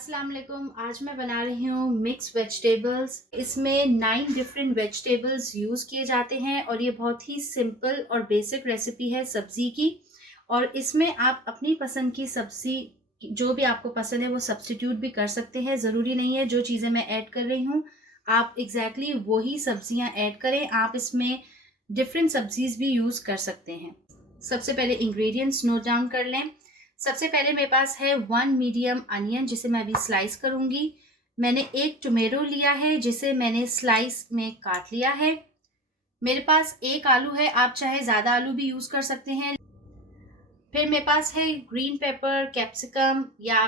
अस्सलाम वालेकुम। आज मैं बना रही हूँ मिक्स वेजिटेबल्स। इसमें 9 डिफरेंट वेजिटेबल्स यूज़ किए जाते हैं और ये बहुत ही सिंपल और बेसिक रेसिपी है सब्ज़ी की। और इसमें आप अपनी पसंद की सब्ज़ी जो भी आपको पसंद है वो सब्स्टिट्यूट भी कर सकते हैं। ज़रूरी नहीं है जो चीज़ें मैं ऐड कर रही हूँ आप एग्जैक्टली वही सब्जियाँ ऐड करें। आप इसमें डिफरेंट सब्जीज भी यूज़ कर सकते हैं। सबसे पहले इंग्रेडिएंट्स नोट डाउन कर लें। सबसे पहले मेरे पास है 1 मीडियम अनियन जिसे मैं अभी स्लाइस करूंगी। मैंने 1 टोमेटो लिया है जिसे मैंने स्लाइस में काट लिया है। मेरे पास 1 आलू है, आप चाहे ज़्यादा आलू भी यूज़ कर सकते हैं। फिर मेरे पास है ग्रीन पेपर, कैप्सिकम या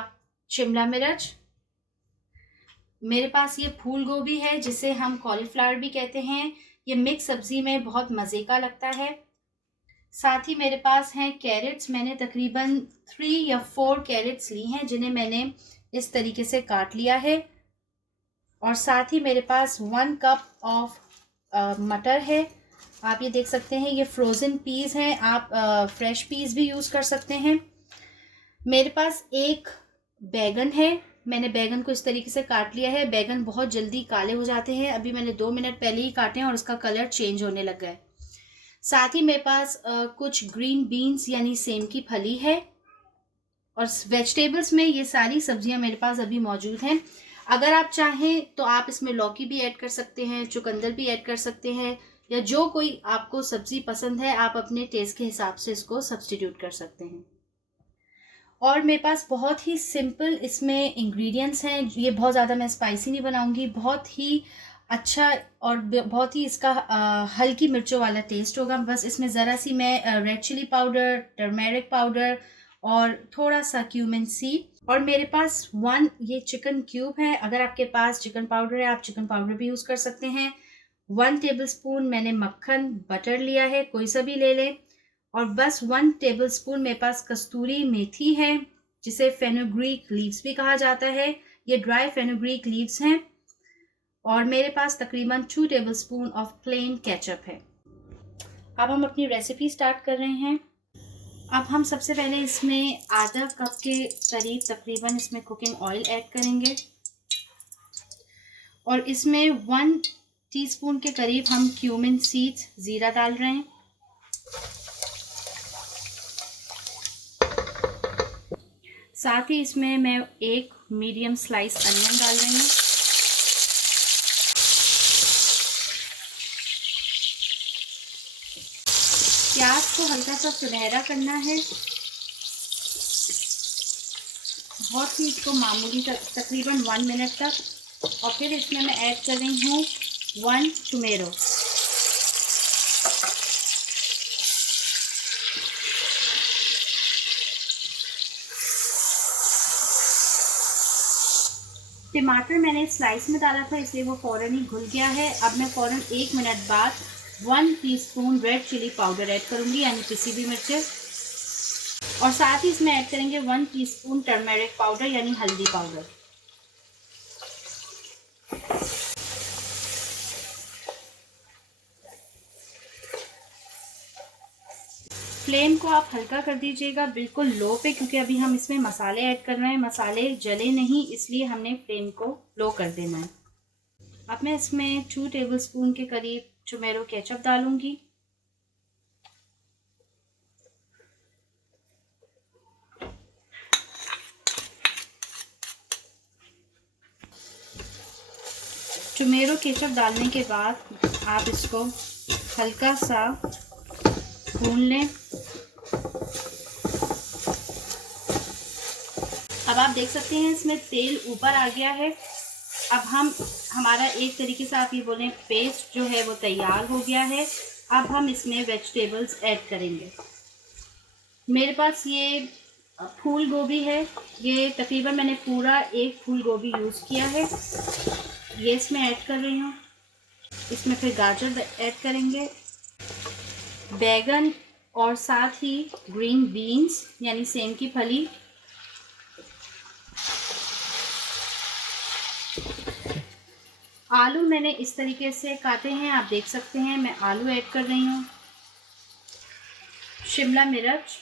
शिमला मिर्च। मेरे पास ये फूल गोभी है जिसे हम कॉलीफ्लावर भी कहते हैं। ये मिक्स सब्जी में बहुत मज़े का लगता है। साथ ही मेरे पास हैं कैरेट्स। मैंने तकरीबन 3 या 4 कैरेट्स ली हैं जिन्हें मैंने इस तरीके से काट लिया है। और साथ ही मेरे पास 1 कप ऑफ मटर है। आप ये देख सकते हैं ये फ्रोज़न पीस हैं, आप फ्रेश पीस भी यूज़ कर सकते हैं। मेरे पास 1 बैगन है। मैंने बैगन को इस तरीके से काट लिया है। बैगन बहुत जल्दी काले हो जाते हैं, अभी मैंने 2 मिनट पहले ही काटे हैं और उसका कलर चेंज होने लग गया है। साथ ही मेरे पास कुछ ग्रीन बीन्स यानी सेम की फली है। और वेजिटेबल्स में ये सारी सब्जियां मेरे पास अभी मौजूद हैं। अगर आप चाहें तो आप इसमें लौकी भी ऐड कर सकते हैं, चुकंदर भी ऐड कर सकते हैं, या जो कोई आपको सब्जी पसंद है आप अपने टेस्ट के हिसाब से इसको सब्स्टिट्यूट कर सकते हैं। और मेरे पास बहुत ही सिंपल इसमें इंग्रेडिएंट्स हैं। ये बहुत ज़्यादा मैं स्पाइसी नहीं बनाऊंगी, बहुत ही अच्छा और बहुत ही इसका हल्की मिर्चों वाला टेस्ट होगा। बस इसमें ज़रा सी मैं red chilli powder, turmeric powder और थोड़ा सा क्यूमिन सीड। और मेरे पास 1 ये चिकन क्यूब है। अगर आपके पास चिकन पाउडर है आप चिकन पाउडर भी यूज़ कर सकते हैं। 1 टेबलस्पून मैंने मक्खन बटर लिया है, कोई सा भी ले लें। और बस 1 टेबलस्पून मेरे पास कस्तूरी मेथी है जिसे फेनुग्रीक लीव्स भी कहा जाता है। ये ड्राई फेनुग्रीक लीव्स हैं। और मेरे पास तकरीबन 2 टेबलस्पून ऑफ प्लेन केचप है। अब हम अपनी रेसिपी स्टार्ट कर रहे हैं। अब हम सबसे पहले इसमें आधा कप के करीब तकरीबन इसमें कुकिंग ऑयल ऐड करेंगे और इसमें 1 टीस्पून के करीब हम क्यूमिन सीड्स ज़ीरा डाल रहे हैं। साथ ही इसमें मैं 1 मीडियम स्लाइस अनियन डाल रही हूँ। प्याज को हल्का सा सुनहरा करना है, बहुत ही इसको मामूली तकरीबन 1 मिनट तक। और फिर इसमें मैं ऐड कर रही हूँ 1 टोमेटो। टमाटर मैंने स्लाइस में डाला था इसलिए वो फ़ौरन ही घुल गया है। अब मैं फ़ौरन 1 मिनट बाद 1 teaspoon red chilli powder add करूँगी यानी पिसी हुई मिर्चें। और साथ ही इसमें ऐड करेंगे 1 टीस्पून टर्मेरिक पाउडर यानी हल्दी पाउडर। फ्लेम को आप हल्का कर दीजिएगा, बिल्कुल लो पे, क्योंकि अभी हम इसमें मसाले ऐड कर रहे हैं। मसाले जले नहीं इसलिए हमने फ्लेम को लो कर देना है। अब मैं इसमें 2 टेबलस्पून के करीब टोमेटो केचप डालूंगी। टोमेटो केचप डालने के बाद आप इसको हल्का सा भून लें। अब आप देख सकते हैं इसमें तेल ऊपर आ गया है। अब हमारा एक तरीके से आप ये बोलें पेस्ट जो है वो तैयार हो गया है। अब हम इसमें वेजिटेबल्स ऐड करेंगे। मेरे पास ये फूल गोभी है, ये तकरीबन मैंने पूरा 1 फूल गोभी यूज़ किया है, ये इसमें ऐड कर रही हूँ। इसमें फिर गाजर ऐड करेंगे, बैगन और साथ ही ग्रीन बीन्स यानी सेम की फली। आलू मैंने इस तरीके से काटे हैं, आप देख सकते हैं। मैं आलू ऐड कर रही हूँ, शिमला मिर्च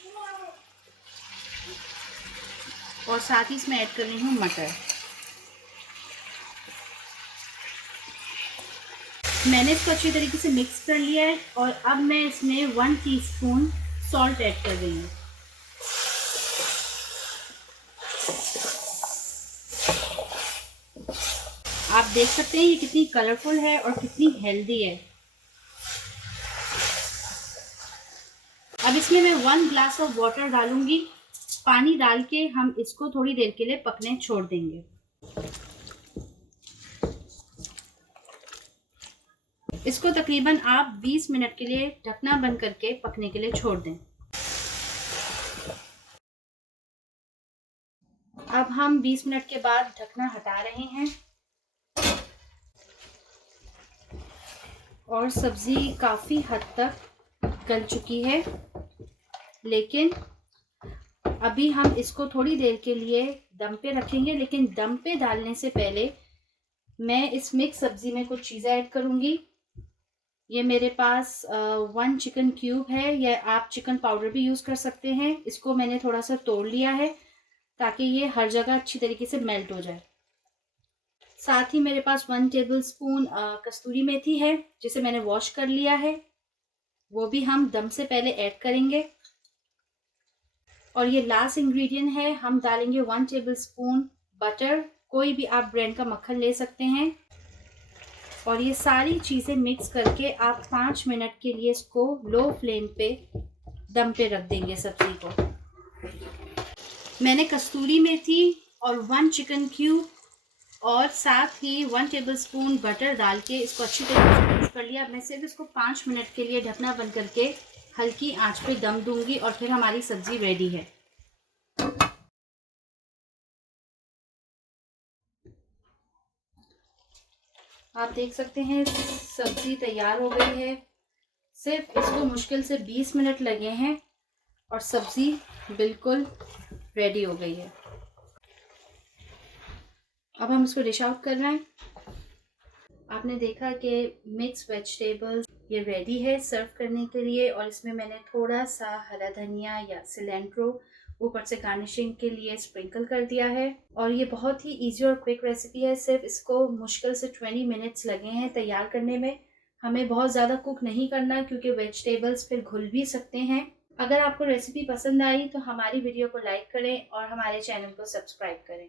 और साथ ही इसमें ऐड कर रही हूँ मटर। मैंने इसको अच्छी तरीके से मिक्स कर लिया है और अब मैं इसमें 1 टीस्पून सॉल्ट ऐड कर रही हूँ। आप देख सकते हैं ये कितनी कलरफुल है और कितनी हेल्दी है। अब इसमें मैं 1 ग्लास ऑफ वाटर डालूंगी। पानी डाल के हम इसको थोड़ी देर के लिए पकने छोड़ देंगे। इसको तकरीबन आप 20 मिनट के लिए ढकना बंद करके पकने के लिए छोड़ दें। अब हम 20 मिनट के बाद ढकना हटा रहे हैं और सब्ज़ी काफ़ी हद तक गल चुकी है, लेकिन अभी हम इसको थोड़ी देर के लिए दम पे रखेंगे। लेकिन दम पे डालने से पहले मैं इस मिक्स सब्ज़ी में कुछ चीज़ें ऐड करूँगी। ये मेरे पास 1 चिकन क्यूब है, या आप चिकन पाउडर भी यूज़ कर सकते हैं। इसको मैंने थोड़ा सा तोड़ लिया है ताकि ये हर जगह अच्छी तरीके से मेल्ट हो जाए। साथ ही मेरे पास 1 टेबलस्पून कस्तूरी मेथी है, जिसे मैंने वॉश कर लिया है। वो भी हम दम से पहले ऐड करेंगे। और ये लास्ट इंग्रेडिएंट है, हम डालेंगे 1 टेबलस्पून बटर। कोई भी आप ब्रांड का मक्खन ले सकते हैं। और ये सारी चीज़ें मिक्स करके आप 5 मिनट के लिए इसको लो फ्लेम पे दम पे रख देंगे सब्जी को। मैंने कस्तूरी मेथी और 1 चिकन क्यूब और साथ ही 1 टेबलस्पून बटर डाल के इसको अच्छी तरीके से मिक्स कर लिया। मैं सिर्फ इसको 5 मिनट के लिए ढकना बंद करके हल्की आंच पे दम दूंगी और फिर हमारी सब्जी रेडी है। आप देख सकते हैं सब्जी तैयार हो गई है। सिर्फ इसको मुश्किल से 20 मिनट लगे हैं और सब्जी बिल्कुल रेडी हो गई है। अब हम इसको डिश आउट कर रहे हैं। आपने देखा कि मिक्स वेजिटेबल्स ये रेडी है सर्व करने के लिए। और इसमें मैंने थोड़ा सा हरा धनिया या सिलेंट्रो ऊपर से गार्निशिंग के लिए स्प्रिंकल कर दिया है। और ये बहुत ही इजी और क्विक रेसिपी है। सिर्फ इसको मुश्किल से 20 मिनट्स लगे हैं तैयार करने में। हमें बहुत ज़्यादा कुक नहीं करना क्योंकि वेजिटेबल्स फिर घुल भी सकते हैं। अगर आपको रेसिपी पसंद आई तो हमारी वीडियो को लाइक करें और हमारे चैनल को सब्सक्राइब करें।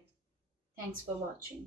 Thanks for watching.